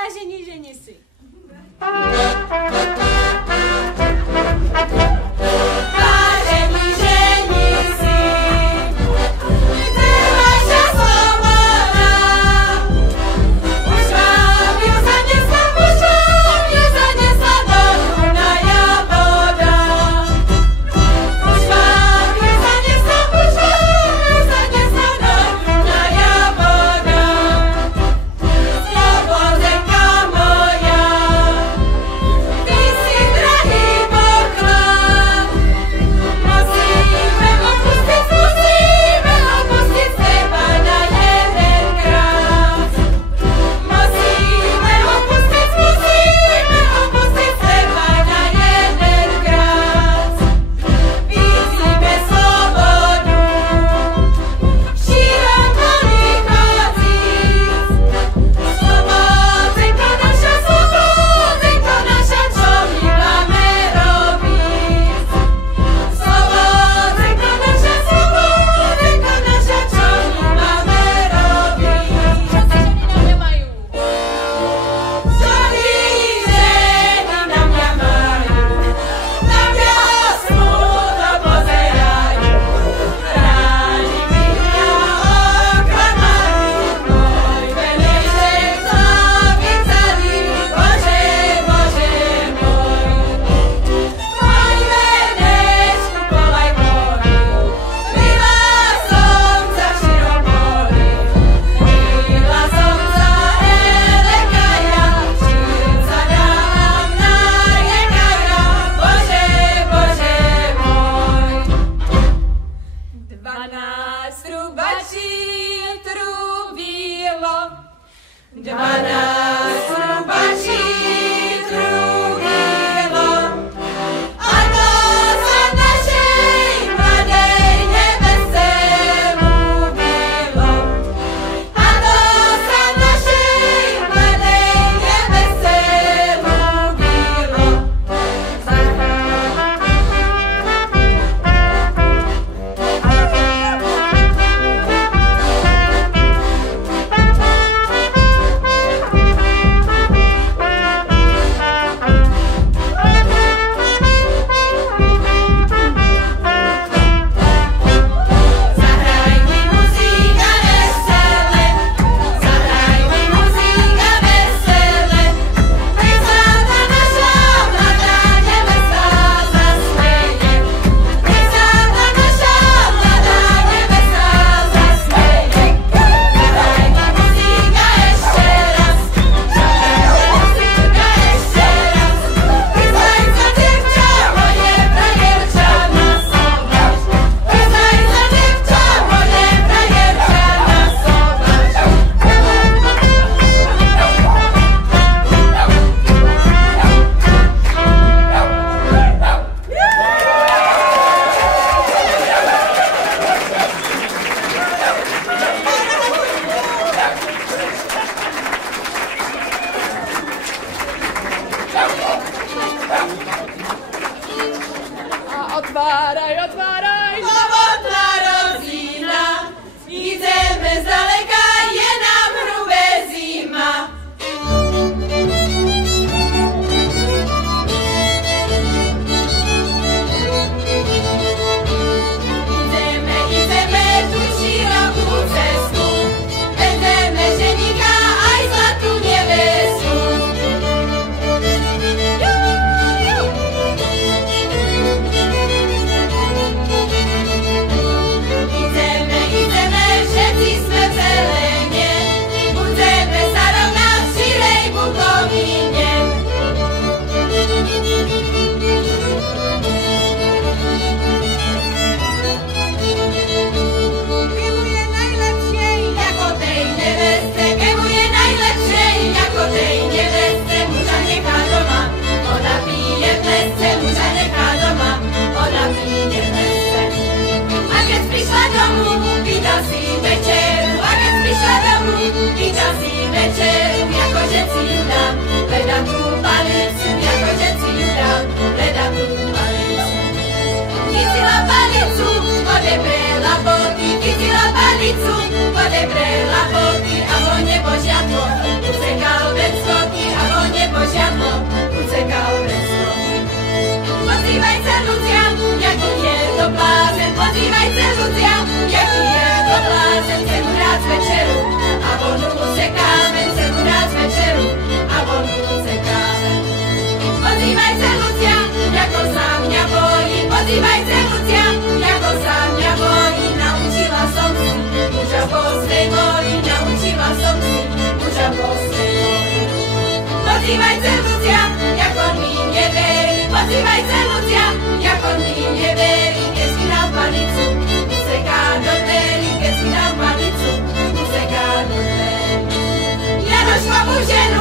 Vážení ženisi. Palicu, podebrela boky a vo nebo žiadlo, usekal bez skoky. večeru, a on useká ven celú noc večeru, a on useká ven. Ozývajte ľudia, ako sa mňa bojí, ozývajte ľudia, ako sa mňa bojí, naučila som si, muža postej bojí, naučila som si, muža postej bojí. Ozývajte ľudia, ako mi neverí, ozývajte ľudia, ako mi neverí, keď si dám panicu, useká do dverí, keď si dám panicu, useká do dverí. Janoš ma ženu,